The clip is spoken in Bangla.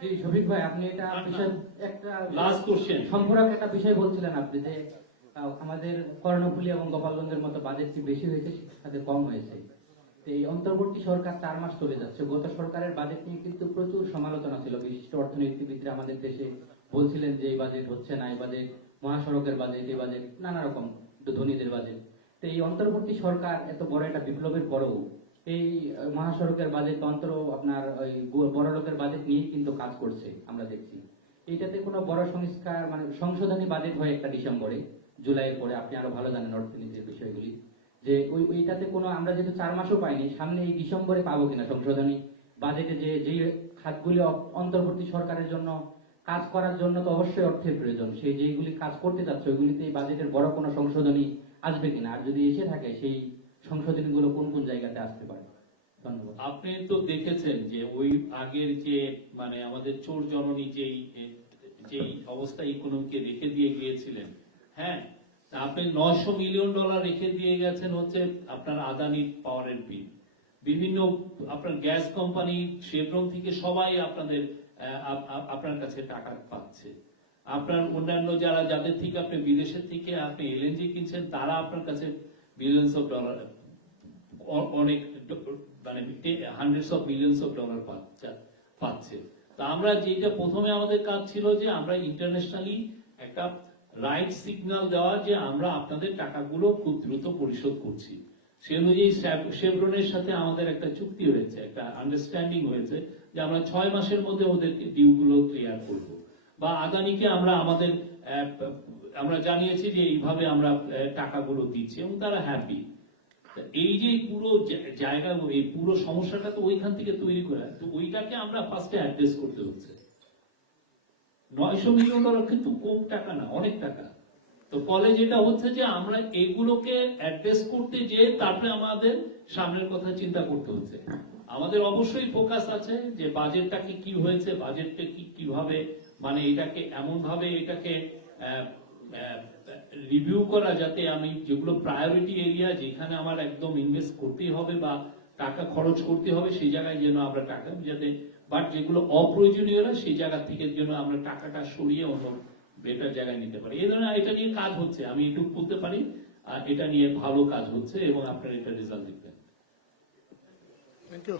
জি শফিক ভাই আপনি এটা বিষয় একটা লাস্ট কোশ্চেন সম্পূরক একটা বিষয় বলছিলেন আপনি যে আমাদের কর্ণফুলী এবং গোপালগঞ্জের মতো বাজেটটি বেশি হয়েছে সাথে কম হয়েছে। এই অন্তর্বর্তী সরকার চার মাস চলে যাচ্ছে। গত সরকারের বাজেট নিয়ে কিন্তু প্রচুর সমালোচনা ছিল। বিশিষ্ট অর্থনীতিবিদরা আমাদের দেশে বলছিলেন যে এই বাজেট হচ্ছে না এই বাজেট মহাসড়কের বাজেট এই বাজেট নানা রকম ধনীদের বাজেট। তো এই অন্তর্বর্তী সরকার এত বড় একটা বিপ্লবের পরেও এই মহাসড়কের বাজেট অন্তর আপনার ওই বড় লোকের বাজেট নিয়ে কিন্তু কাজ করছে, আমরা দেখছি। এইটাতে কোনো বড় সংস্কার মানে সংশোধনী বাজেট হয় একটা ডিসেম্বরে, জুলাইয়ের পরে, আপনি আরও ভালো জানেন অর্থনীতির বিষয়গুলি, যে ওই, ওইটাতে কোনো আমরা যেহেতু চার মাসও পাইনি, সামনে এই ডিসেম্বরে পাবো কিনা সংশোধনী, বাজেটে যে যেই খাতগুলি অন্তর্বর্তী সরকারের জন্য কাজ করার জন্য তো অবশ্যই অর্থের প্রয়োজন সেই যেগুলি কাজ করতে চাচ্ছে, ওইগুলিতে এই বাজেটের বড় কোনো সংশোধনী আসবে কিনা, আর যদি এসে থাকে, সেই সংশোধনীগুলো কোন কোন জায়গাতে আসতে পারে? আপনি তো দেখেছেন যে ওই আগের যে মানে আমাদের চোর জননী যেই যেই অবস্থা ইকোনমিকে রেখে দিয়ে গিয়েছিলেন হ্যাঁ? আপনি নয়শো মিলিয়ন ডলার রেখে দিয়ে গেছেন হচ্ছে আপনার আদানি পাওয়ারের বিল বিভিন্ন আপনার গ্যাস কোম্পানি শেভরন থেকে সবাই আপনাদের আপনার কাছে টাকা পাচ্ছে। আপনার অন্যান্য যারা, যাদের থেকে আপনি বিদেশের থেকে আপনি এলএনজি কিনছেন, তারা আপনার কাছে বিলিয়ন্স অফ ডলার অ- অনেক মানে hundreds of millions of dollar পাচ্ছে। তা আমরা যেটা প্রথমে আমাদের কাজ ছিল যে আমরা ইন্টারন্যাশনালি একটা রাইট সিগন্যাল দেওয়া যে আমরা আপনাদের টাকাগুলো খুব দ্রুত পরিশোধ করছি। সে অনুযায়ী শেভ- শেভরনের সাথে আমাদের একটা চুক্তি হয়েছে, একটা আন্ডারস্ট্যান্ডিং হয়েছে যে আমরা ছয় মাসের মধ্যে ওদের ডিউগুলো ক্লিয়ার করব। বা আদানিকে আমরা আমাদের আমরা জানিয়েছি যে এইভাবে আমরা টাকাগুলো দিচ্ছি এবং তারা হ্যাপি এই যে পুরো জায়গা এই পুরো সমস্যাটা তো ওইখান থেকে তৈরি করে তো ওইটাকে আমরা ফার্স্টে অ্যাড্রেস করতে হচ্ছে। নয়শো মিলিয়ন ডলার কিন্তু কম টাকা না, অনেক টাকা। তো ফলে যেটা হচ্ছে যে আমরা এগুলোকে অ্যাড্রেস করতে যে তারপরে আমাদের সামনের কথা চিন্তা করতে হচ্ছে। আমাদের অবশ্যই ফোকাস আছে যে বাজেটটাকে কি হয়েছে বাজেটটা কি, কীভাবে মানে এটাকে এমন ভাবে এটাকে রিভিউ করা যাতে আমি যেগুলো প্রায়োরিটি এরিয়া যেখানে আমার একদম ইনভেস্ট করতেই হবে বা টাকা খরচ করতে হবে, সেই জায়গায় যেন আমরা টাকা যাতে বাট যেগুলো অপ্রয়োজনীয় না, সেই জায়গা থেকে যেন আমরা টাকাটা সরিয়ে অন্য বেটার জায়গায় নিতে পারি। এই ধরনের এটা নিয়ে কাজ হচ্ছে, আমি একটু বলতে পারি, আর এটা নিয়ে ভালো কাজ হচ্ছে এবং আপনার এটা রেজাল্ট দেখবেন। Thank you